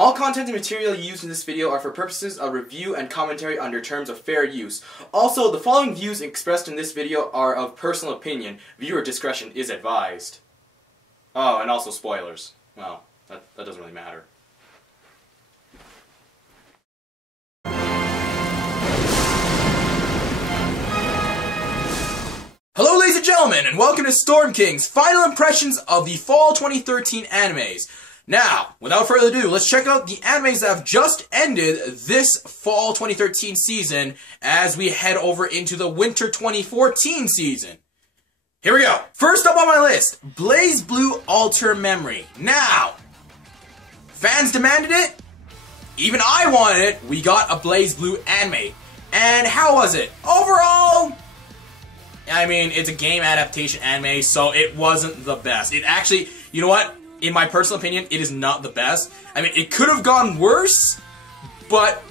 All content and material used in this video are for purposes of review and commentary under terms of fair use. Also, the following views expressed in this video are of personal opinion. Viewer discretion is advised. Oh, and also spoilers. Well, that doesn't really matter. Hello ladies and gentlemen, and welcome to StormKing's final impressions of the fall 2013 animes. Now, without further ado, let's check out the animes that have just ended this fall 2013 season as we head over into the winter 2014 season. Here we go. First up on my list, BlazBlue Alter Memory. Now, fans demanded it. Even I wanted it. We got a BlazBlue anime. And how was it? Overall, I mean, it's a game adaptation anime, so it wasn't the best. It actually, you know what? In my personal opinion, it is not the best. I mean, it could have gone worse, but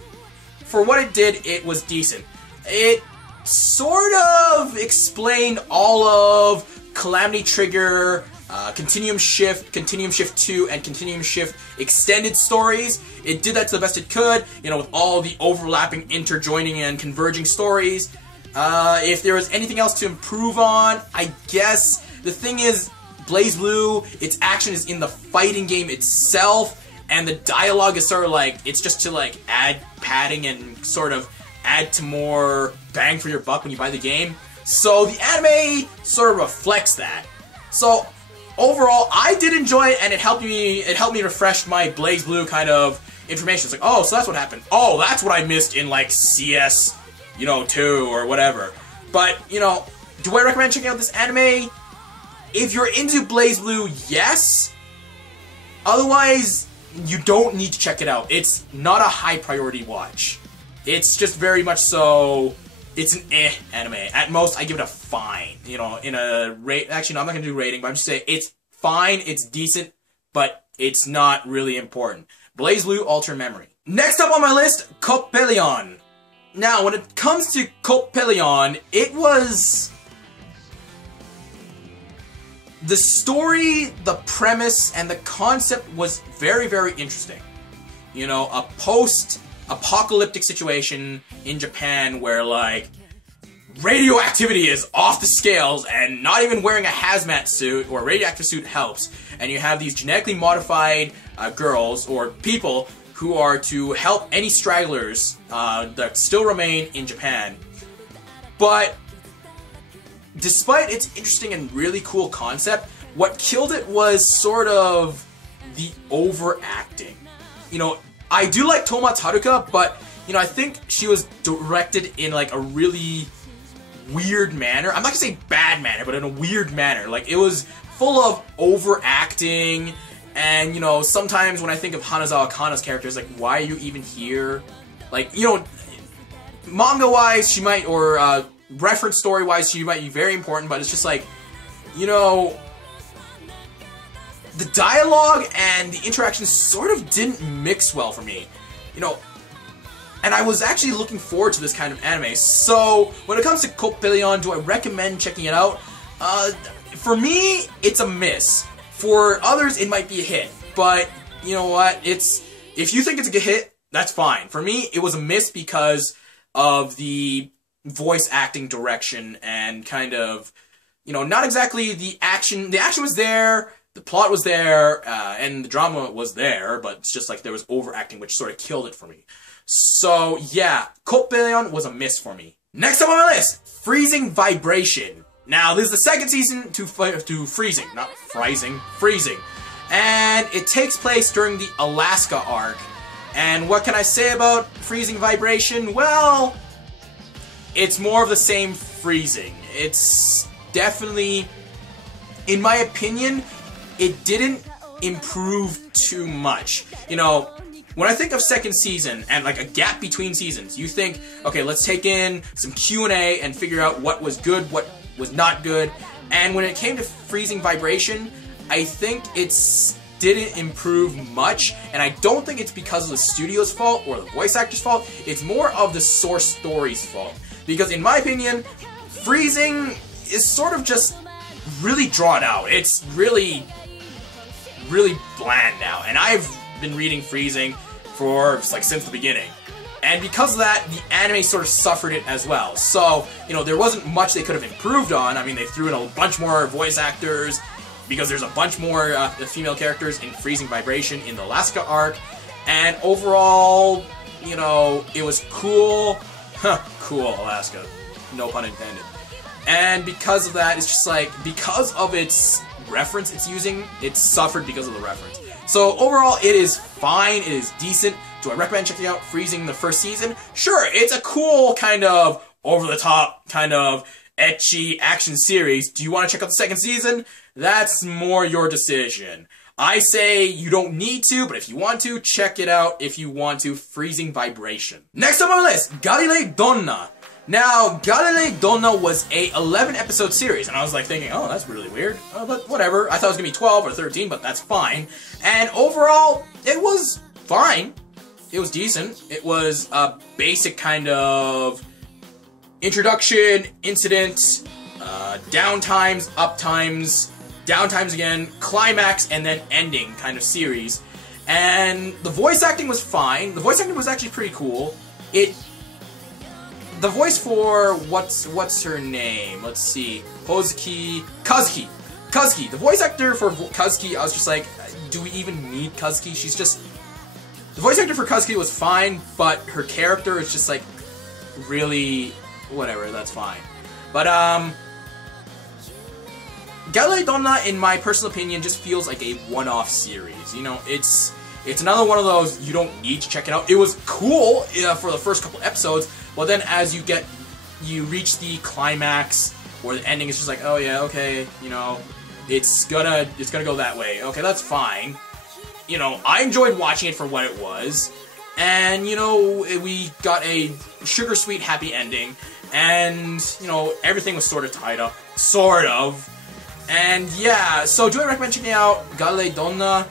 for what it did, it was decent. It sort of explained all of Calamity Trigger, Continuum Shift 2, and Continuum Shift extended stories. It did that to the best it could, you know, with all the overlapping, interjoining, and converging stories. If there was anything else to improve on, I guess the thing is, BlazBlue, its action is in the fighting game itself, and the dialogue is sort of like, it's just to like add padding and sort of add to more bang for your buck when you buy the game. So the anime sort of reflects that. So overall, I did enjoy it, and it helped me refresh my BlazBlue kind of information. It's like, oh, so that's what happened. Oh, that's what I missed in like CS, you know, 2 or whatever. But, you know, do I recommend checking out this anime? If you're into BlazBlue, yes. Otherwise, you don't need to check it out. It's not a high priority watch. It's just very much so, it's an anime. At most, I give it a fine. You know, in a rate. Actually, no, I'm not going to do rating, but I'm just saying it's fine, it's decent, but it's not really important. BlazBlue Alter Memory. Next up on my list, Coppelion. Now, when it comes to Coppelion, it was... the story, the premise, and the concept was very, very interesting. You know, a post-apocalyptic situation in Japan where, like, radioactivity is off the scales and not even wearing a hazmat suit or a radioactive suit helps. And you have these genetically modified girls or people who are to help any stragglers that still remain in Japan. But despite its interesting and really cool concept, what killed it was sort of the overacting. You know, I do like Tomoe Haruka, but, you know, I think she was directed in, like, a really weird manner. I'm not gonna say bad manner, but in a weird manner. Like, it was full of overacting, and, you know, sometimes when I think of Hanazawa Kana's character, it's like, why are you even here? Like, you know, manga-wise, she might, or, reference story-wise, she might be very important, but it's just like, you know, the dialogue and the interactions sort of didn't mix well for me. You know, and I was actually looking forward to this kind of anime. So, when it comes to Coppelion, do I recommend checking it out? For me, it's a miss. For others, it might be a hit. But, you know what, if you think it's a good hit, that's fine. For me, it was a miss because of the voice acting direction and kind of, you know, not exactly the action. The action was there, the plot was there, and the drama was there, but it's just like there was overacting, which sort of killed it for me. So, yeah, Coppelion was a miss for me. Next up on my list, Freezing Vibration. Now, this is the second season to Freezing, not Freezing, Freezing. And it takes place during the Alaska arc. And what can I say about Freezing Vibration? Well, it's more of the same Freezing. It's definitely, in my opinion, it didn't improve too much. You know, when I think of second season and like a gap between seasons, you think, okay, let's take in some Q&A and figure out what was good, what was not good. And when it came to Freezing Vibration, I think it's didn't improve much, and I don't think it's because of the studio's fault or the voice actor's fault. It's more of the source story's fault. Because in my opinion, Freezing is sort of just really drawn out. It's really, really bland now. And I've been reading Freezing for like since the beginning. And because of that, the anime sort of suffered it as well. So, you know, there wasn't much they could have improved on. I mean, they threw in a bunch more voice actors, because there's a bunch more female characters in Freezing Vibration in the Alaska arc. And overall, you know, it was cool. Cool, Alaska. No pun intended. And because of that, it's just like, because of its reference it's using, it suffered because of the reference. So overall, it is fine, it is decent. Do I recommend checking out Freezing the first season? Sure, it's a cool kind of over-the-top, kind of ecchi action series. Do you want to check out the second season? That's more your decision. I say you don't need to, but if you want to, check it out if you want to. Freezing Vibration. Next on my list, Galilei Donna. Now, Galilei Donna was a 11-episode series, and I was like thinking, oh, that's really weird. But whatever. I thought it was going to be 12 or 13, but that's fine. And overall, it was fine. It was decent. It was a basic kind of introduction, incident, downtimes, uptimes, downtimes again, climax, and then ending kind of series. And the voice acting was fine. The voice acting was actually pretty cool. The voice for what's her name? Let's see, Kazuki. The voice actor for Kazuki, I was just like, do we even need Kazuki? She's just. The voice actor for Kazuki was fine, but her character is just like really whatever. That's fine. But Galilei Donna, in my personal opinion, just feels like a one-off series. You know, it's another one of those you don't need to check it out. It was cool for the first couple episodes, but then as you reach the climax or the ending, it's just like, oh yeah, okay, you know, it's gonna go that way. Okay, that's fine. You know, I enjoyed watching it for what it was, and you know, we got a sugar sweet happy ending, and you know, everything was sort of tied up, sort of. And yeah, so do I recommend checking out Galilei Donna?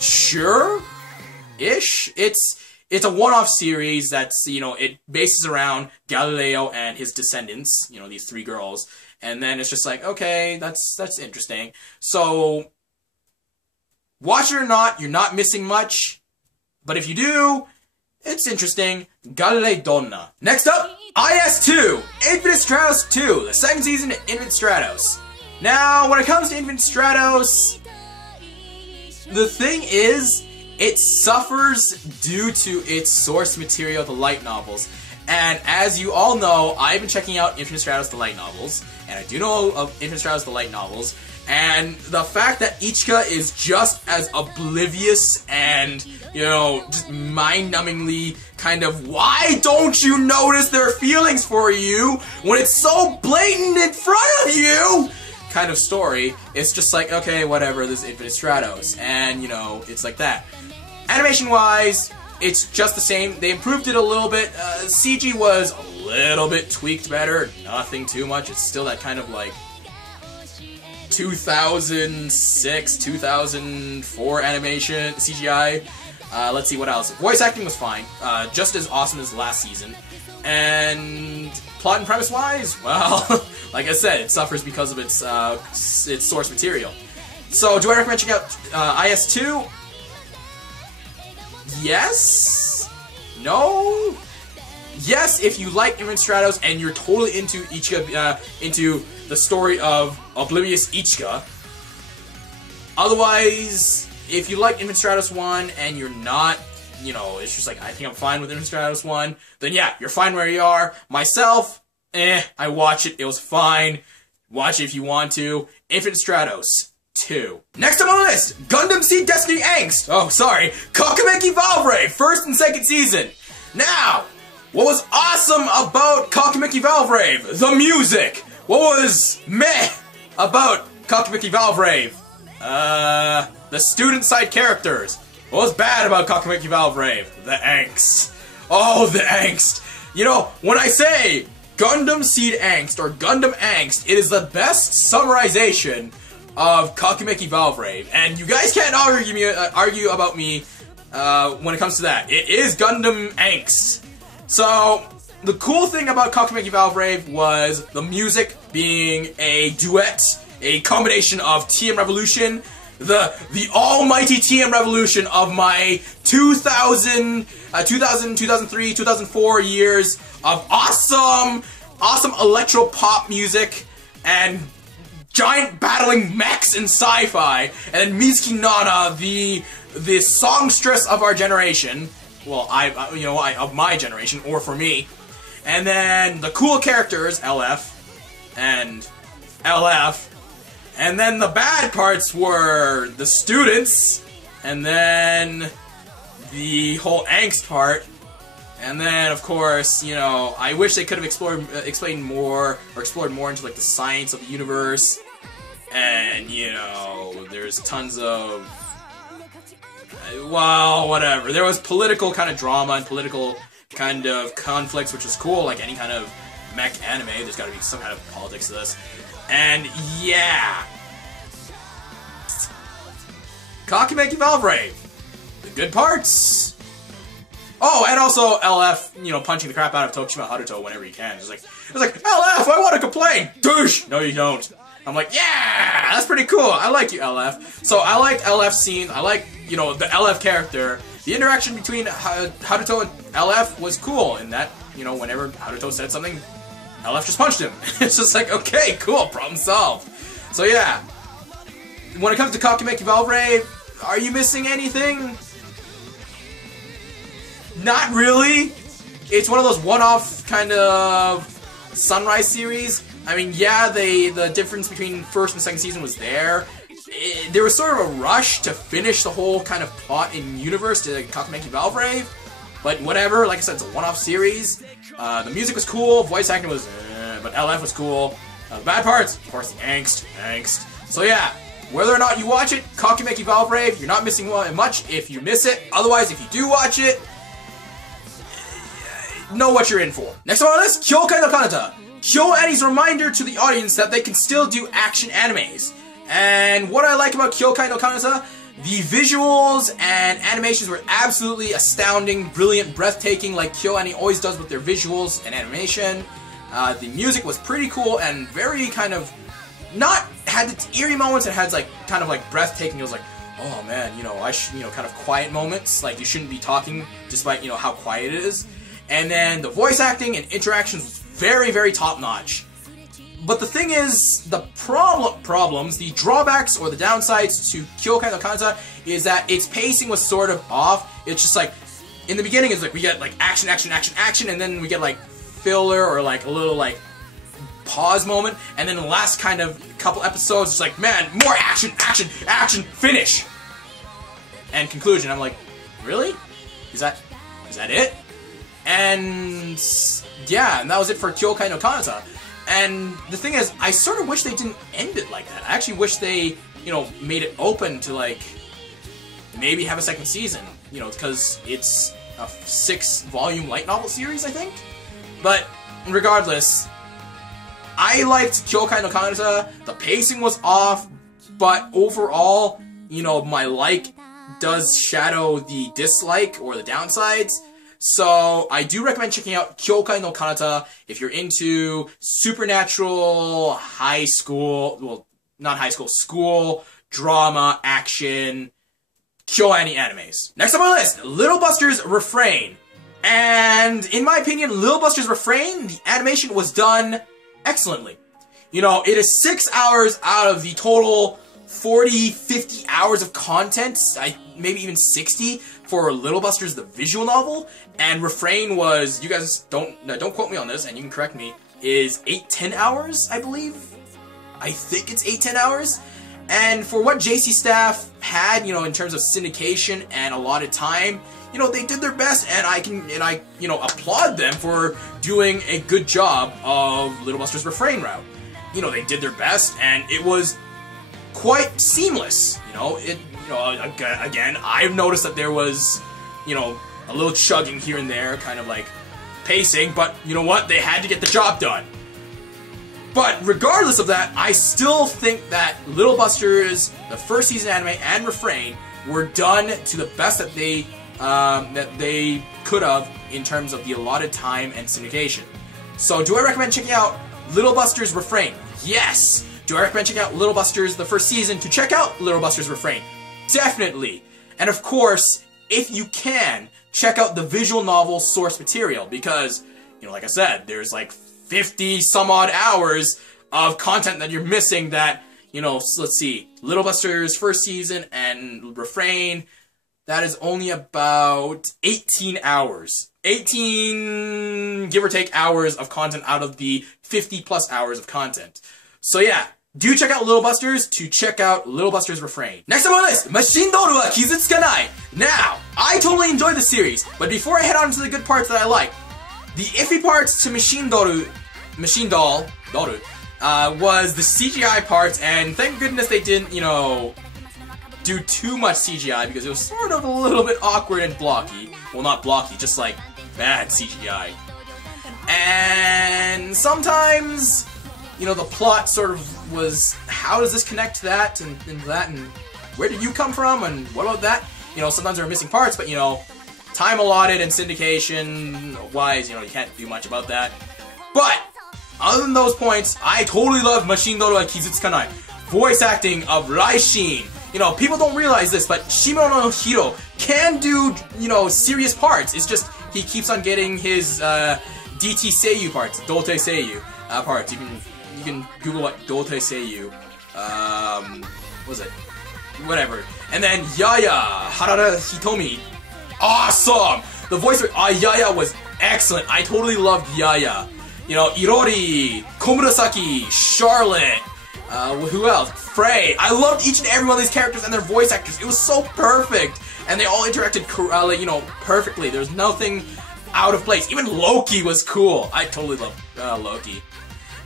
Sure-ish. It's a one-off series that's, you know, it bases around Galileo and his descendants, you know, these three girls. And then it's just like, okay, that's interesting. So, watch it or not, you're not missing much. But if you do, it's interesting. Galilei Donna. Next up, IS2, Infinite Stratos 2, the second season of Infinite Stratos. Now, when it comes to Infinite Stratos, the thing is, it suffers due to its source material, the light novels. And as you all know, I've been checking out Infinite Stratos, the light novels, and I do know of Infinite Stratos, the light novels, and the fact that Ichika is just as oblivious and, you know, just mind-numbingly kind of, why don't you notice their feelings for you when it's so blatant in front of you? Kind of story. It's just like, okay, whatever, this is Infinite Stratos, and, you know, it's like that. Animation-wise, it's just the same. They improved it a little bit. CG was a little bit tweaked better. Nothing too much. It's still that kind of, like, 2006, 2004 animation, CGI. Let's see what else. Voice acting was fine. Just as awesome as last season. And plot and premise-wise, well, like I said, it suffers because of its source material. So, do I recommend checking out IS2? Yes? No? Yes, if you like Infinite Stratos and you're totally into Ichika, into the story of Oblivious Ichika. Otherwise, if you like Infinite Stratos 1 and you're not, you know, it's just like, I think I'm fine with Infinite Stratos 1, then yeah, you're fine where you are. Myself, I watch it, it was fine. Watch it if you want to. Infinite Stratos 2. Next on my list, Gundam Seed Destiny Angst. Oh, sorry. Kakumeiki Valvrave, first and second season. Now, what was awesome about Kakumeiki Valvrave? The music. What was meh about Kakumeiki Valvrave? The student side characters. What was bad about Kakumeiki Valvrave? The angst. Oh, the angst. You know, when I say Gundam Seed Angst or Gundam Angst, it is the best summarization of Kakumeiki Valvrave, and you guys can't argue about me when it comes to that. It is Gundam Angst. So, the cool thing about Kakumeiki Valvrave was the music being a duet, a combination of TM Revolution, the almighty TM revolution of my 2000, 2003, 2004 years of awesome electro pop music and giant battling mechs and sci-fi, and then Mizuki Nana, the songstress of our generation. Well, of my generation, or for me. And then the cool characters, LF and LF. And then the bad parts were the students, and then the whole angst part. And then, of course, I wish they could have explained more, or explored more into, like, the science of the universe. And, there's tons of... well, whatever. There was political kind of drama and political kind of conflicts, which was cool. Like any kind of mech anime, there's got to be some kind of politics to this. And yeah, Kakumeiki Valvrave, the good parts. Oh, and also LF, punching the crap out of Tokishima Haruto whenever he can. It's like LF, I want to complain. Douche. No, you don't. I'm like, yeah, that's pretty cool. I like you, LF. So I like LF scenes. I like, the LF character. The interaction between Haruto and LF was cool in that, whenever Haruto said something, LF just punched him. It's just like, okay, cool, problem solved. So yeah, when it comes to Kakumeiki Valvrave, are you missing anything? Not really. It's one of those one-off kind of Sunrise series. I mean, yeah, the difference between first and second season was there. There was sort of a rush to finish the whole kind of plot in universe to Kakumeiki Valvrave, but whatever. Like I said, it's a one-off series. The music was cool, voice acting was, but LF was cool. The bad parts, of course, the angst. So yeah, whether or not you watch it, Kakumeiki Valvrave, you're not missing much if you miss it. Otherwise, if you do watch it, know what you're in for. Next on our list, Kyoukai no Kanata. KyoAni's reminder to the audience that they can still do action animes. And what I like about Kyoukai no Kanata, the visuals and animations were absolutely astounding, brilliant, breathtaking, like KyoAni always does with their visuals and animation. The music was pretty cool and very kind of, had its eerie moments, it had kind of breathtaking. It was like, oh man, kind of quiet moments, like you shouldn't be talking despite, how quiet it is. And then the voice acting and interactions was very, very top-notch. But the thing is, the problems, the drawbacks or the downsides to Kyoukai no Kanata is that its pacing was sort of off. It's just like, in the beginning it's like, we get action, and then we get filler or a little pause moment, and then the last kind of couple episodes, it's like, man, more action, finish! And conclusion, I'm like, really? Is that it? And yeah, and that was it for Kyoukai no Kanata. And the thing is, I sort of wish they didn't end it like that. I actually wish they, made it open to maybe have a second season, because it's a 6-volume light novel series, I think. But regardless, I liked Kyoukai no Kanata. The pacing was off, but overall, my like does shadow the dislike or the downsides. So, I do recommend checking out Kyoukai no Kanata if you're into supernatural, school, drama, action, KyoAni animes. Next on my list, Little Buster's Refrain. And, in my opinion, Little Buster's Refrain, the animation was done excellently. It is 6 hours out of the total 40, 50 hours of content, maybe even 60, for Little Buster's the visual novel, and Refrain was, you guys don't quote me on this, and you can correct me, is 8-10 hours, I believe? I think it's 8-10 hours. And for what JC staff had, in terms of syndication and a lot of time, they did their best, and I applaud them for doing a good job of Little Buster's Refrain route. They did their best, and it was quite seamless. Again, I've noticed that there was, a little chugging here and there, kind of pacing, but you know what? They had to get the job done. But regardless of that, I still think that Little Buster's, the first season anime, and Refrain were done to the best that they could have in terms of the allotted time and syndication. So, do I recommend checking out Little Buster's Refrain? Yes! Do Do I recommend checking out Little Busters the first season to check out Little Busters Refrain? Definitely. And of course, if you can, check out the visual novel source material because, you know, like I said, there's like 50 some odd hours of content that you're missing that, you know, let's see, Little Busters first season and Refrain, that is only about 18 hours. 18, give or take, hours of content out of the 50 plus hours of content. So yeah, do check out Little Busters to check out Little Busters Refrain. Next up on the list, Machine Doll wa Kizutsukanai. Now, I totally enjoyed the series, but before I head on to the good parts that I like, the iffy parts to Machine Doll, was the CGI parts, and thank goodness they didn't, you know, do too much CGI because it was sort of a little bit awkward and blocky. Well, not blocky, just like bad CGI. And sometimes, you know, the plot sort of was, how does this connect to that and that, and where did you come from, and what about that? You know, sometimes there are missing parts, but, you know, time allotted and syndication-wise, you know, you can't do much about that. But, other than those points, I totally love Machine Doll wa Kizutsukanai. Voice acting of Raishin. You know, people don't realize this, but Shimono Hiro can do, you know, serious parts. It's just, he keeps on getting his, DT Seiyu parts, Dote Seiyu, parts. You can Google what Dote Seiyu, what was it? Whatever. And then Yaya Harada Hitomi. Awesome! The voice of Yaya was excellent. I totally loved Yaya. You know, Irori, Komurasaki, Charlotte, who else? Frey. I loved each and every one of these characters and their voice actors. It was so perfect. And they all interacted, you know, perfectly. There was nothing out of place. Even Loki was cool. I totally loved Loki.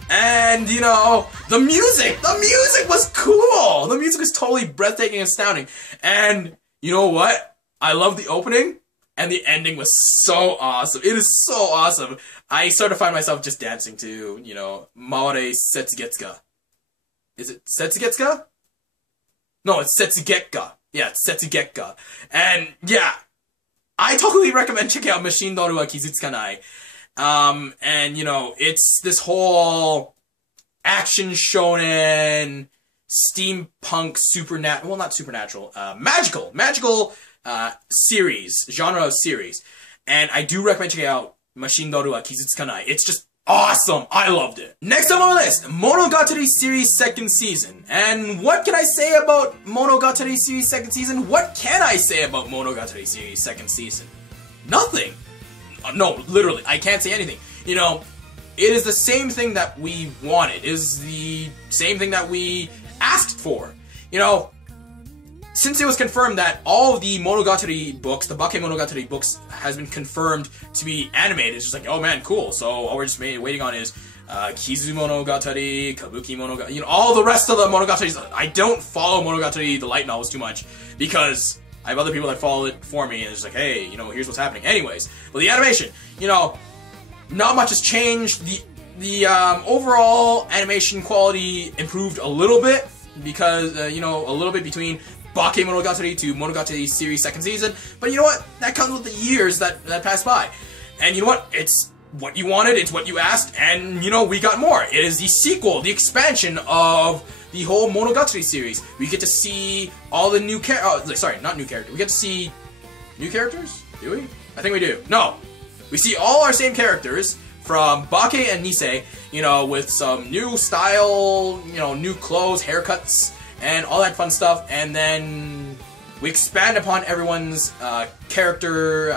And, you know, the music was cool. The music was totally breathtaking and astounding. And, you know what? I love the opening. And the ending was so awesome. It is so awesome. I sort of find myself just dancing to, you know, Maore Setsugetsuka. Is it Setsugetsuka? No, it's Setsugetka. Yeah, it's Setsugetka. And, yeah, I totally recommend checking out Machine Doll wa Kizutsukanai. And, you know, it's this whole action shonen, steampunk, well, not supernatural, magical, series, genre of series. And I do recommend checking out Machine Doll wa Kizutsukanai. It's just awesome. I loved it. Next up on the list, Monogatari series second season. And what can I say about Monogatari series second season? What can I say about Monogatari series second season? Nothing. No, literally, I can't say anything. You know, it is the same thing that we wanted. It is the same thing that we asked for. You know, since it was confirmed that all of the Monogatari books, the Bakemonogatari books, has been confirmed to be animated, it's just like, oh man, cool. So all we're just waiting on is Kizumonogatari, Kabuki Monogatari, you know, all the rest of the Monogatari. I don't follow Monogatari, the light novels, too much, because I have other people that follow it for me, and it's like, hey, you know, here's what's happening. Anyways, but the animation, you know, not much has changed. The overall animation quality improved a little bit, because, you know, a little bit between Bakemonogatari to Monogatari series second season, but you know what? That comes with the years that passed by. And you know what? It's what you wanted, it's what you asked, and, you know, we got more. It is the sequel, the expansion of the whole Monogatari series. We get to see all the new characters. Sorry, not new characters. We get to see new characters? Do we? I think we do. No. We see all our same characters from Bake and Nisei, you know, with some new style, you know, new clothes, haircuts, and all that fun stuff. And then we expand upon everyone's characters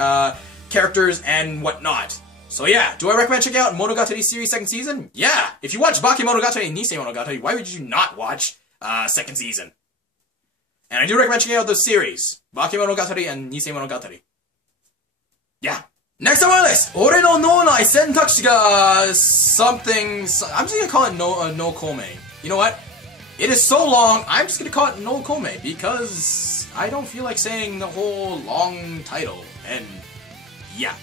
and whatnot. So yeah, do I recommend checking out Monogatari series second season? Yeah! If you watch Bakemonogatari and Nisei Monogatari, why would you not watch second season? And I do recommend checking out those series, Bakemonogatari and Nisei Monogatari. Yeah. Next on my list, Ore no Nounai Sentakushi ga something. I'm just gonna call it no Kome. You know what? It is so long, I'm just gonna call it no Kome because I don't feel like saying the whole long title. And yeah.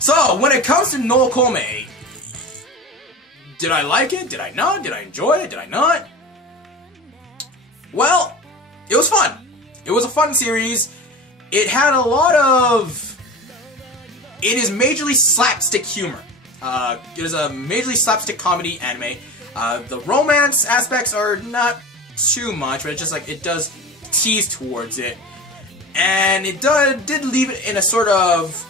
So, when it comes to no Kome, did I like it? Did I not? Did I enjoy it? Did I not? Well, it was fun. It was a fun series. It had a lot of... It is majorly slapstick humor. It is a majorly slapstick comedy anime. The romance aspects are not too much, but it's just like it does tease towards it. And it did leave it in a sort of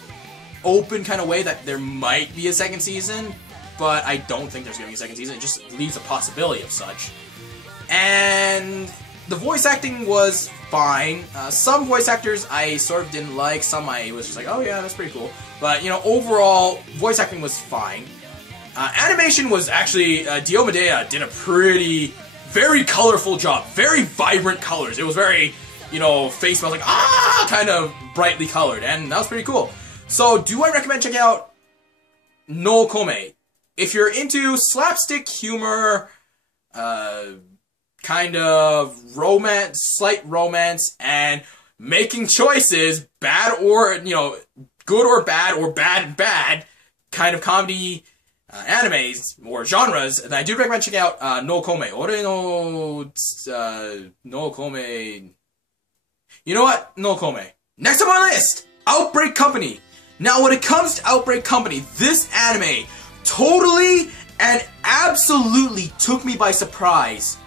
open kind of way that there might be a second season, but I don't think there's going to be a second season. It just leaves a possibility of such. And the voice acting was fine. Some voice actors I sort of didn't like, some I was just like, oh yeah, that's pretty cool. But, you know, overall, voice acting was fine. Animation was actually, Dio Medea did a very colorful job. Very vibrant colors. It was very, you know, face was like, ah, kind of brightly colored, and that was pretty cool. So, do I recommend checking out No Kome? If you're into slapstick humor, kind of romance, slight romance, and making choices, bad or, you know, good or bad and bad, kind of comedy animes or genres, then I do recommend checking out No Kome. Ore no Kome. You know what? No Kome. Next up on my list, Outbreak Company. Now, when it comes to Outbreak Company, this anime totally and absolutely took me by surprise.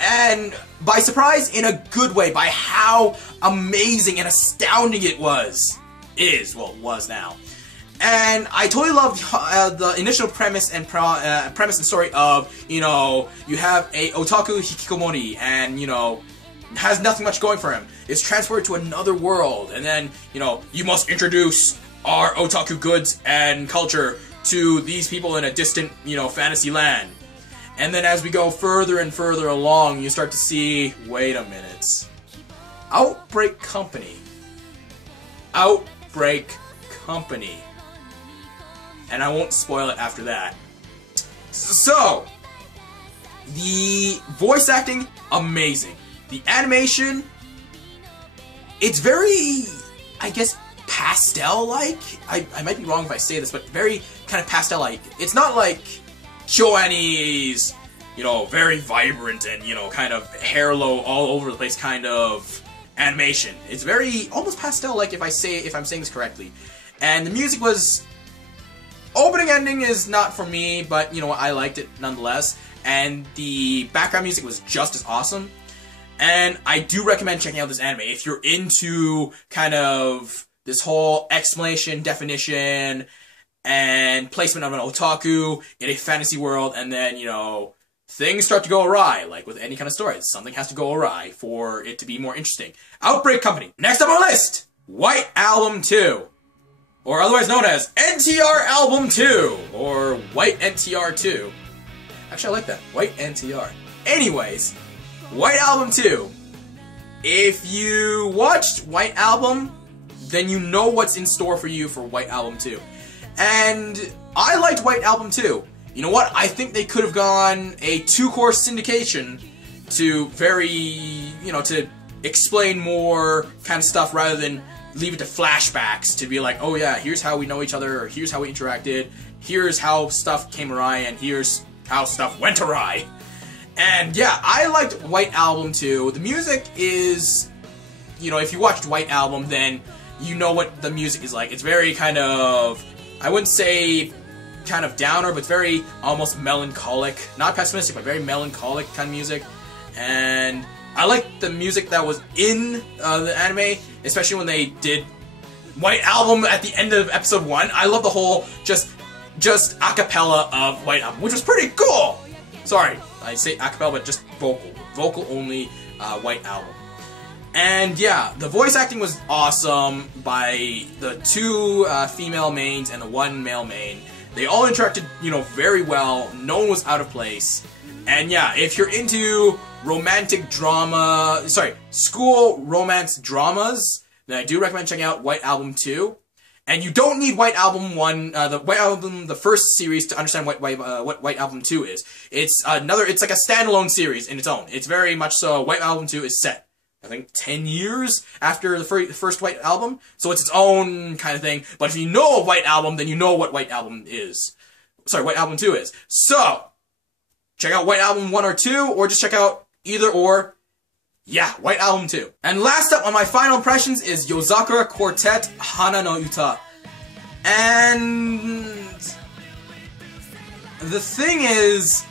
And by surprise in a good way, by how amazing and astounding it was. Well, it was now. And I totally loved the initial premise and story of, you know, you have a otaku hikikomori and, you know, has nothing much going for him. Is transported to another world, and then, you know, you must introduce our otaku goods and culture to these people in a distant, you know, fantasy land. And then as we go further and further along, you start to see, wait a minute. Outbreak Company. Outbreak Company. And I won't spoil it after that. So, the voice acting, amazing. The animation, it's very, I guess, pastel-like. I might be wrong if I say this, but very kind of pastel-like. It's not like KyoAni's, you know, very vibrant and, you know, kind of hair-low, all over the place kind of animation. It's very, almost pastel-like if I'm saying this correctly. And the music was, opening ending is not for me, but, you know, I liked it nonetheless. And the background music was just as awesome. And I do recommend checking out this anime if you're into kind of this whole explanation, definition, and placement of an otaku in a fantasy world, and then, you know, things start to go awry, like with any kind of story. Something has to go awry for it to be more interesting. Outbreak Company. Next up on our list, White Album 2. Or otherwise known as NTR Album 2, or White NTR 2. Actually, I like that. White NTR. Anyways, White Album 2. If you watched White Album, then you know what's in store for you for White Album 2. And I liked White Album 2. You know what? I think they could have gone a 2-course syndication to to explain more kind of stuff rather than leave it to flashbacks to be like, oh yeah, here's how we know each other, or here's how we interacted, here's how stuff came awry, and here's how stuff went awry. And yeah, I liked White Album 2. The music is, you know, if you watched White Album, then you know what the music is like. It's very kind of, I wouldn't say kind of downer, but it's very almost melancholic. Not pessimistic, but very melancholic kind of music. And I like the music that was in the anime, especially when they did White Album at the end of episode 1. I love the whole just a cappella of White Album, which was pretty cool. Sorry, I say a cappella, but just vocal only White Album. And yeah, the voice acting was awesome by the 2 female mains and the 1 male main. They all interacted, you know, very well. No one was out of place. And yeah, if you're into romantic drama, school romance dramas, then I do recommend checking out White Album 2. And you don't need White Album 1, the White Album, the first series, to understand what White Album 2 is. It's like a standalone series in its own. It's very much so. White Album 2 is set, I think, 10 years after the first White Album, so it's its own kind of thing. But if you know of White Album, then you know what White Album is. White Album 2 is. So, check out White Album 1 or 2, or just check out either or. Yeah, White Album 2. And last up on my final impressions is Yozakura Quartet Hana no Uta. And the thing is,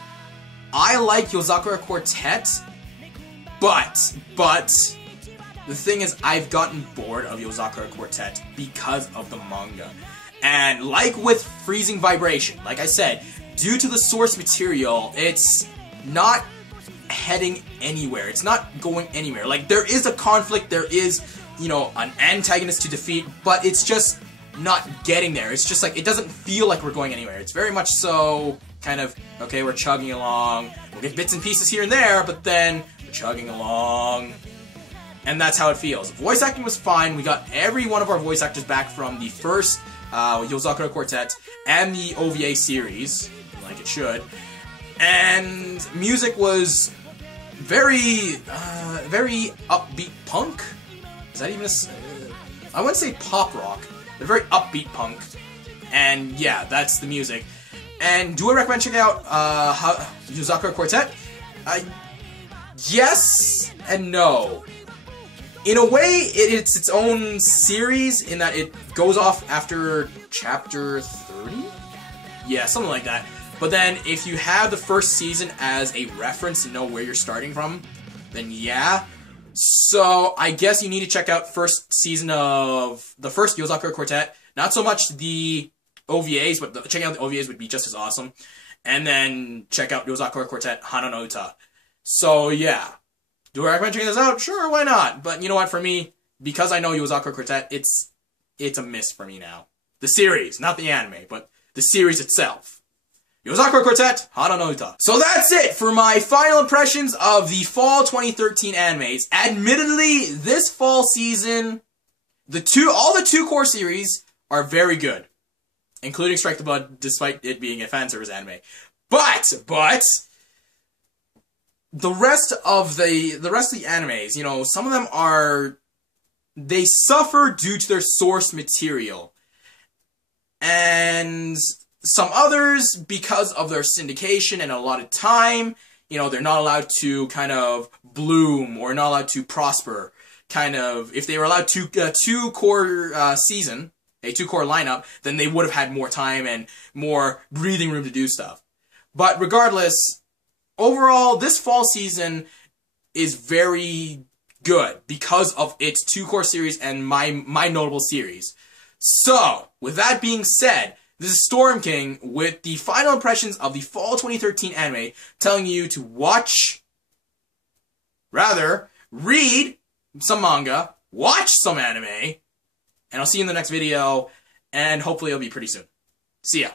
I like Yozakura Quartet, but the thing is, I've gotten bored of Yozakura Quartet because of the manga. And like with Freezing Vibration, like I said, due to the source material, it's not heading anywhere. It's not going anywhere. Like, there is a conflict, there is, you know, an antagonist to defeat, but it's just not getting there. It's just like, it doesn't feel like we're going anywhere. It's very much so kind of, okay, we're chugging along, we'll get bits and pieces here and there, but then we're chugging along, and that's how it feels. Voice acting was fine. We got every one of our voice actors back from the first Yozakura Quartet and the OVA series, like it should, and music was very upbeat punk. Is that even I wouldn't say pop rock, but very upbeat punk. And yeah, that's the music. And do I recommend checking out Yozakura Quartet? Yes and no. In a way, it's its own series in that it goes off after chapter 30? Yeah, something like that. But then, if you have the first season as a reference to know where you're starting from, then yeah. So, I guess you need to check out first season of the first Yozakura Quartet. Not so much the OVAs, but checking out the OVAs would be just as awesome. And then check out Yozakura Quartet Hana no Uta. So, yeah. Do I recommend checking this out? Sure, why not? But you know what, for me, because I know Yozakura Quartet, it's a miss for me now. The series, not the anime, but the series itself. Yozakura Quartet, Hana no Uta. So that's it for my final impressions of the fall 2013 animes. Admittedly, this fall season, all the two core series are very good, including Strike the Blood, despite it being a fanservice anime. But the rest of the animes, you know, some of them they suffer due to their source material, and some others, because of their syndication and a lot of time, you know, they're not allowed to kind of bloom or not allowed to prosper. Kind of, if they were allowed two-core season, a two-core lineup, then they would have had more time and more breathing room to do stuff. But regardless, overall, this fall season is very good because of its two-core series and my notable series. So, with that being said, this is StormKing with the final impressions of the fall 2013 anime, telling you to read some manga, watch some anime, and I'll see you in the next video, and hopefully it'll be pretty soon. See ya.